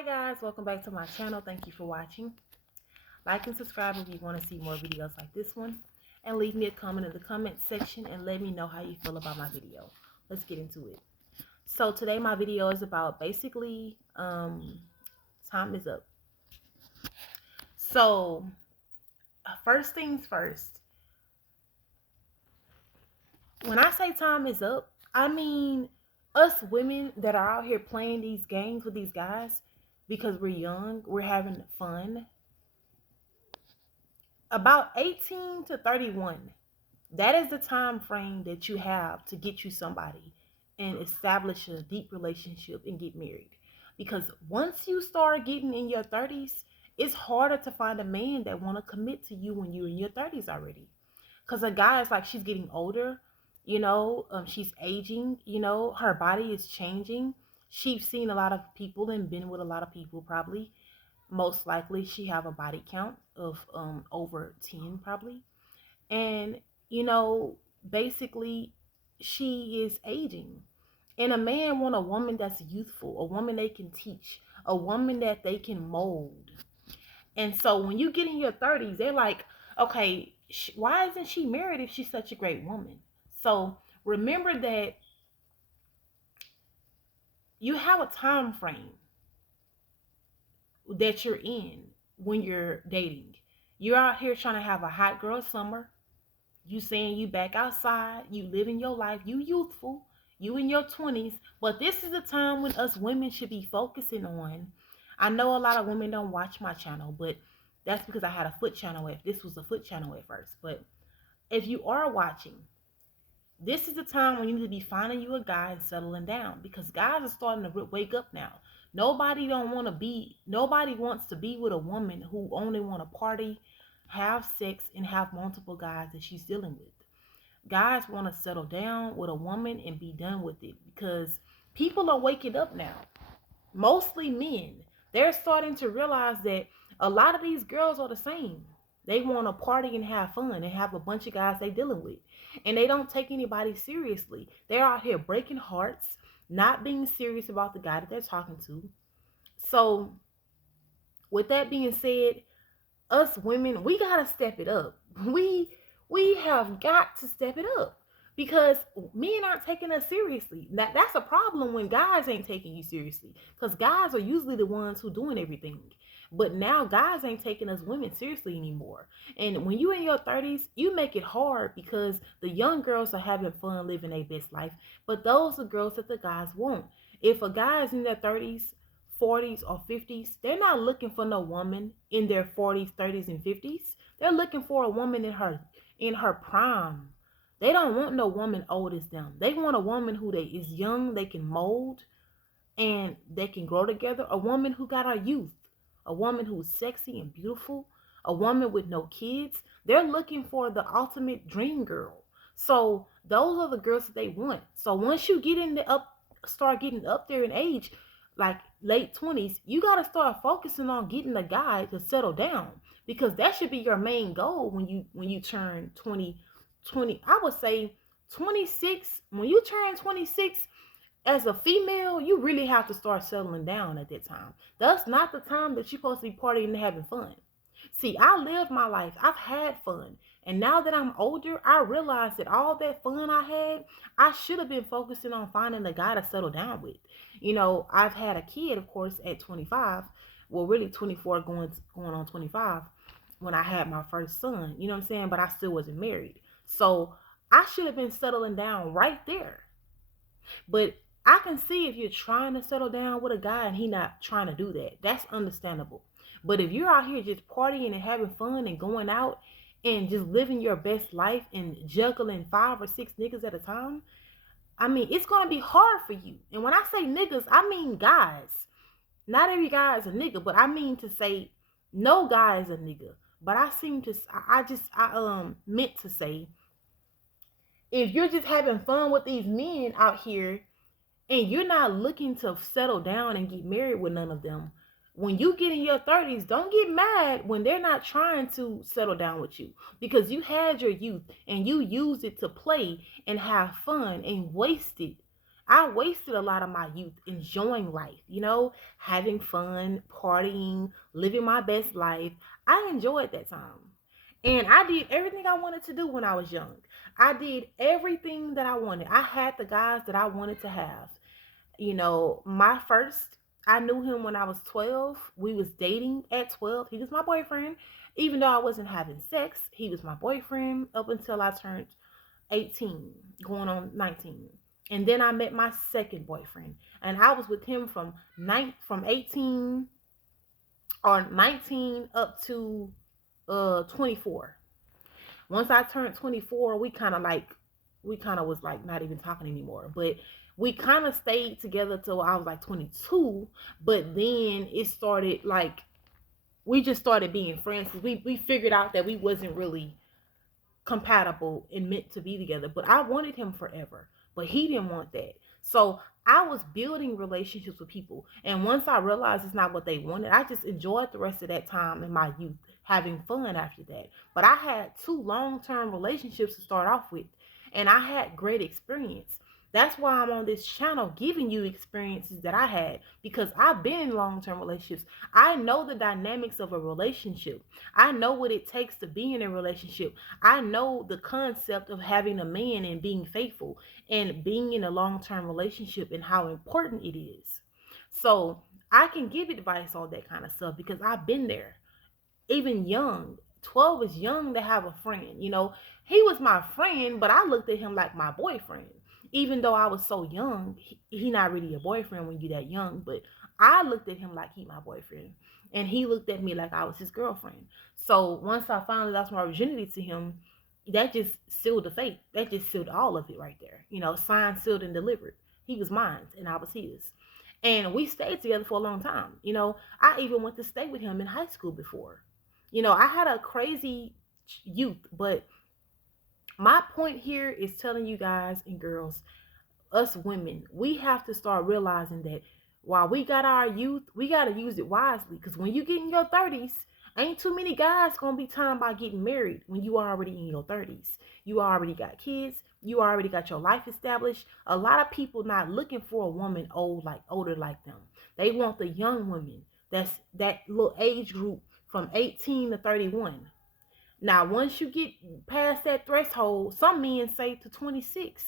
Hi guys, welcome back to my channel. Thank you for watching. Like and subscribe if you want to see more videos like this one. And leave me a comment in the comment section and let me know how you feel about my video. Let's get into it. So today my video is about basically time is up. So first things first. When I say time is up, I mean us women that are out here playing these games with these guys because we're young, we're having fun. About 18 to 31, that is the time frame that you have to get you somebody and establish a deep relationship and get married. Because once you start getting in your 30s, it's harder to find a man that want to commit to you when you're in your 30s already. Because a guy is like, she's getting older, she's aging, her body is changing. She's seen a lot of people and been with a lot of people probably. Most likely she have a body count of over 10 probably. And you know basically she is aging, and a man want a woman that's youthful, a woman they can teach, a woman that they can mold. And so when you get in your 30s, they're like, okay, why isn't she married if she's such a great woman? So remember that you have a time frame that you're in when you're dating. You're out here trying to have a hot girl summer. You saying you back outside, you living your life, you youthful, you in your 20s. But this is the time when us women should be focusing on. I know a lot of women don't watch my channel, but that's because I had a foot channel at this was a foot channel at first. But if you are watching, this is the time when you need to be finding you a guy and settling down, because guys are starting to wake up now. Nobody wants to be with a woman who only want to party, have sex, and have multiple guys that she's dealing with. Guys want to settle down with a woman and be done with it, because people are waking up now. Mostly men. They're starting to realize that a lot of these girls are the same. They want to party and have fun and have a bunch of guys they dealing with. And they don't take anybody seriously. They're out here breaking hearts, not being serious about the guy that they're talking to. So, with that being said, us women, we gotta step it up. We have got to step it up, because men aren't taking us seriously. That's a problem when guys ain't taking you seriously, because guys are usually the ones who doing everything. But now guys ain't taking us women seriously anymore. And when you in your 30s, you make it hard because the young girls are having fun living their best life, but those are girls that the guys want. If a guy is in their 30s, 40s, or 50s, they're not looking for no woman in their 40s, 30s, and 50s. They're looking for a woman in her prime. They don't want no woman old as them. They want a woman who they is young, they can mold, and they can grow together. A woman who got her youth. A woman who's sexy and beautiful. A woman with no kids. They're looking for the ultimate dream girl. So those are the girls that they want. So once you start getting up there in age, like late 20s, you got to start focusing on getting a guy to settle down, because that should be your main goal when you turn 20. I would say 26. When you turn 26, as a female, you really have to start settling down at that time. That's not the time that you're supposed to be partying and having fun. See, I lived my life. I've had fun. And now that I'm older, I realize that all that fun I had, I should have been focusing on finding a guy to settle down with. I've had a kid, of course, at 25. Well, really 24, going on 25, when I had my first son. You know what I'm saying? But I still wasn't married. So I should have been settling down right there. But I can see if you're trying to settle down with a guy and he not trying to do that. That's understandable. But if you're out here just partying and having fun and going out and just living your best life and juggling 5 or 6 niggas at a time, I mean, it's going to be hard for you. And when I say niggas, I mean guys. Not every guy is a nigga, but I mean to say no guy is a nigga. But I meant to say, if you're just having fun with these men out here and you're not looking to settle down and get married with none of them, when you get in your 30s, don't get mad when they're not trying to settle down with you, because you had your youth and you used it to play and have fun and waste it. I wasted a lot of my youth enjoying life, having fun, partying, living my best life. I enjoyed that time. And I did everything I wanted to do when I was young. I did everything that I wanted. I had the guys that I wanted to have. My first, I knew him when I was 12. We was dating at 12. He was my boyfriend. Even though I wasn't having sex, he was my boyfriend up until I turned 18, going on 19. And then I met my second boyfriend. And I was with him from 18 or 19 up to 24. Once I turned 24, we kind of was like not even talking anymore. But we kind of stayed together till I was like 22. But then it started like we just started being friends because we figured out that we wasn't really compatible and meant to be together. But I wanted him forever, but he didn't want that. So I was building relationships with people, and once I realized it's not what they wanted, I just enjoyed the rest of that time in my youth, having fun after that. But I had two long-term relationships to start off with, and I had great experience. That's why I'm on this channel giving you experiences that I had, because I've been in long-term relationships. I know the dynamics of a relationship. I know what it takes to be in a relationship. I know the concept of having a man and being faithful and being in a long-term relationship and how important it is. So I can give advice on that kind of stuff because I've been there. Even young, 12 is young to have a friend. He was my friend, but I looked at him like my boyfriend. Even though I was so young, he not really a boyfriend when you're that young, but I looked at him like he my boyfriend. And he looked at me like I was his girlfriend. So once I finally lost my virginity to him, that just sealed the fate. That just sealed all of it right there. Signed, sealed, and delivered. He was mine, and I was his. And we stayed together for a long time. I even went to stay with him in high school before. I had a crazy youth, but my point here is telling you guys and girls, us women, we have to start realizing that while we got our youth, we got to use it wisely. Because when you get in your 30s, ain't too many guys going to be talking about getting married when you are already in your 30s. You already got kids. You already got your life established. A lot of people not looking for a woman older like them. They want the young women. That's that little age group from 18 to 31. Now, once you get past that threshold, some men say to 26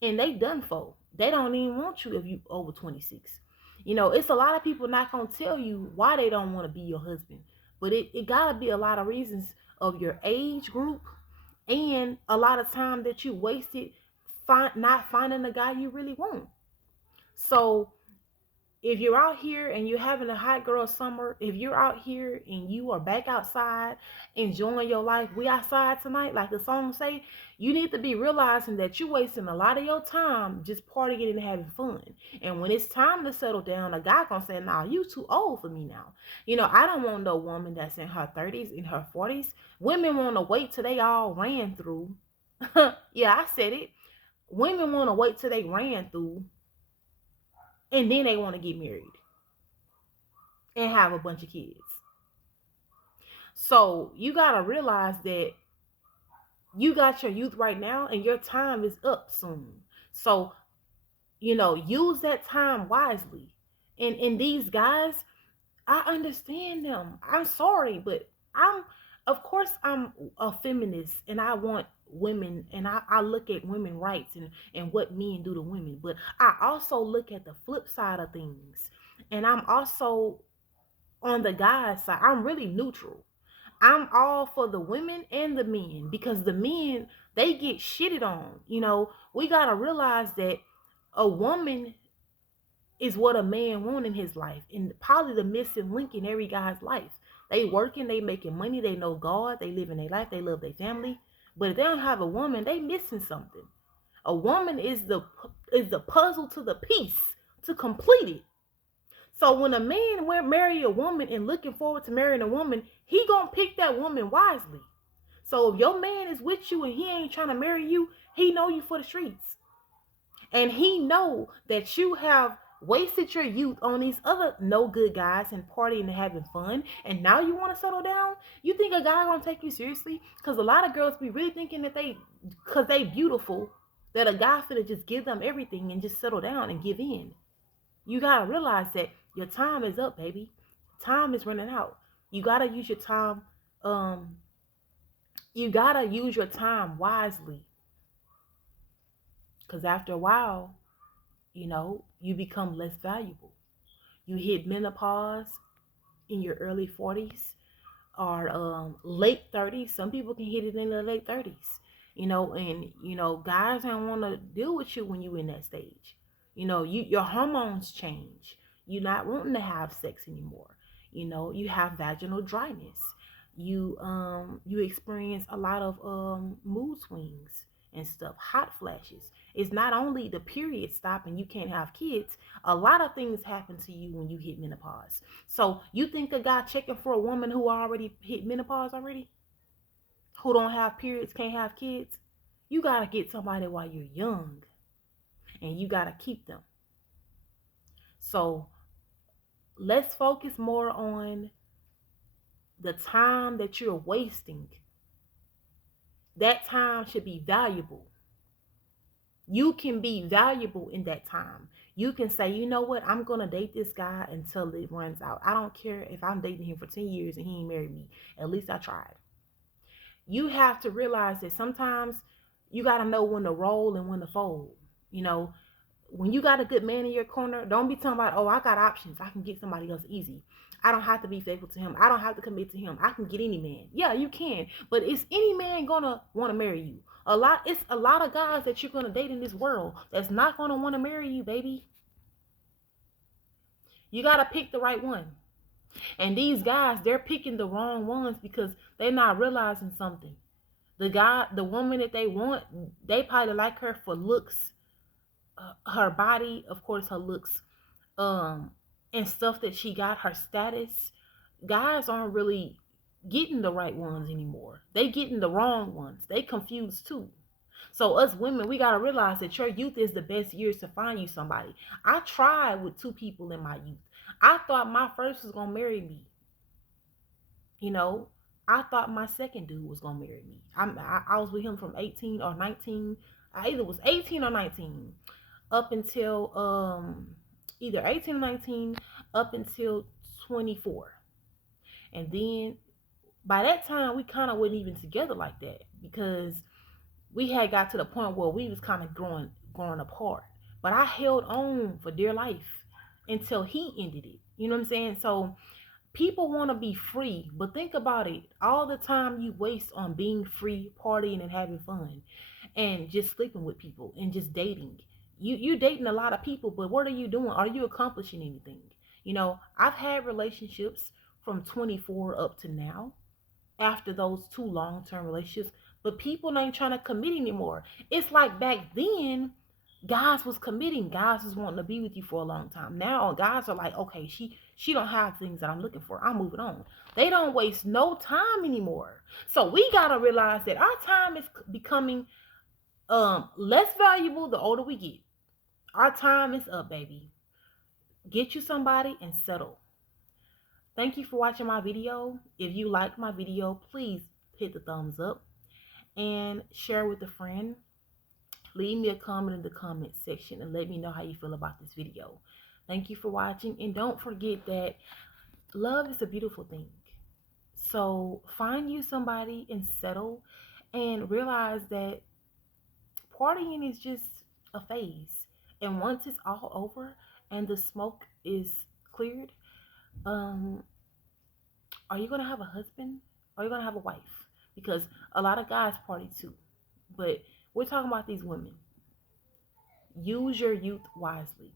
and they done for. They don't even want you if you over 26. It's a lot of people not going to tell you why they don't want to be your husband. But it got to be a lot of reasons of your age group and a lot of time that you wasted not finding the guy you really want. So if you're out here and you're having a hot girl summer, if you're out here and you are back outside enjoying your life, we outside tonight, like the song say, you need to be realizing that you're wasting a lot of your time just partying and having fun. And when it's time to settle down, a guy gonna say, nah, you too old for me now. I don't want no woman that's in her 30s, in her 40s. Women want to wait till they all ran through. Yeah, I said it. Women want to wait till they ran through and then they want to get married and have a bunch of kids. So you got to realize that you got your youth right now and your time is up soon. So, use that time wisely. And these guys, I understand them. I'm sorry, but of course, I'm a feminist and I want women and I look at women rights and what men do to women. But I also look at the flip side of things. And I'm also on the guy's side. I'm really neutral. I'm all for the women and the men because the men, they get shitted on. We got to realize that a woman is what a man wants in his life and probably the missing link in every guy's life. They working, they making money, they know God, they live in their life, they love their family. But if they don't have a woman, they missing something. A woman is the puzzle to the piece to complete it. So when a man marry a woman and looking forward to marrying a woman, he gonna pick that woman wisely. So if your man is with you and he ain't trying to marry you, he know you for the streets. And he know that you have wasted your youth on these other no good guys and partying and having fun, and now you want to settle down. You think a guy gonna take you seriously? Because a lot of girls be really thinking that because they beautiful, that a guy finna just give them everything and just settle down and give in. You gotta realize that your time is up, baby. Time is running out. You gotta use your time. Um, you gotta use your time wisely, because after a while, you become less valuable. You hit menopause in your early 40s or late 30s. Some people can hit it in the late 30s. And guys don't want to deal with you when you in that stage. Your hormones change. You're not wanting to have sex anymore. You have vaginal dryness. You experience a lot of mood swings and stuff, hot flashes. It's not only the period stopping, you can't have kids. A lot of things happen to you when you hit menopause. So you think a guy checking for a woman who already hit menopause already, who don't have periods, can't have kids? You gotta get somebody while you're young, and you gotta keep them. So let's focus more on the time that you're wasting. That time should be valuable. You can be valuable in that time. You can say, you know what, I'm gonna date this guy until it runs out. I don't care if I'm dating him for 10 years and he ain't married me. At least I tried. You have to realize that sometimes you gotta know when to roll and when to fold. You know, when you got a good man in your corner, don't be talking about, oh, I got options. I can get somebody else easy. I don't have to be faithful to him. I don't have to commit to him. I can get any man. Yeah, you can. But is any man gonna want to marry you? It's a lot of guys that you're gonna date in this world that's not gonna want to marry you, baby. You gotta pick the right one. And these guys, they're picking the wrong ones because they're not realizing something. The woman that they want, they probably like her for looks, her body, of course, her looks, um and stuff that she got, her status. Guys aren't really getting the right ones anymore. They getting the wrong ones. They confused too. So us women, we gotta realize that your youth is the best years to find you somebody. I tried with two people in my youth. I thought my first was gonna marry me. you know I thought my second dude was gonna marry me. I was with him from 18 or 19. I either was 18 or 19 up until either 18 or 19 up until 24. And then by that time we kind of wasn't even together like that, because we had got to the point where we was kind of growing apart. But I held on for dear life until he ended it. You know what I'm saying? So people want to be free, but think about it. All the time you waste on being free, partying and having fun, and just sleeping with people and just dating. You dating a lot of people, but what are you doing? Are you accomplishing anything? I've had relationships from 24 up to now after those two long-term relationships, but people ain't trying to commit anymore. It's like back then, guys was committing. Guys was wanting to be with you for a long time. Now guys are like, okay, she don't have things that I'm looking for. I'm moving on. They don't waste no time anymore. So we gotta realize that our time is becoming less valuable the older we get. Our time is up, baby. Get you somebody and settle. Thank you for watching my video. If you like my video, please hit the thumbs up and share with a friend. Leave me a comment in the comment section and let me know how you feel about this video. Thank you for watching, and don't forget that love is a beautiful thing. So find you somebody and settle, and realize that partying is just a phase. And once it's all over and the smoke is cleared, um, are you gonna have a husband? Or are you gonna have a wife? Because a lot of guys party too. But we're talking about these women. Use your youth wisely.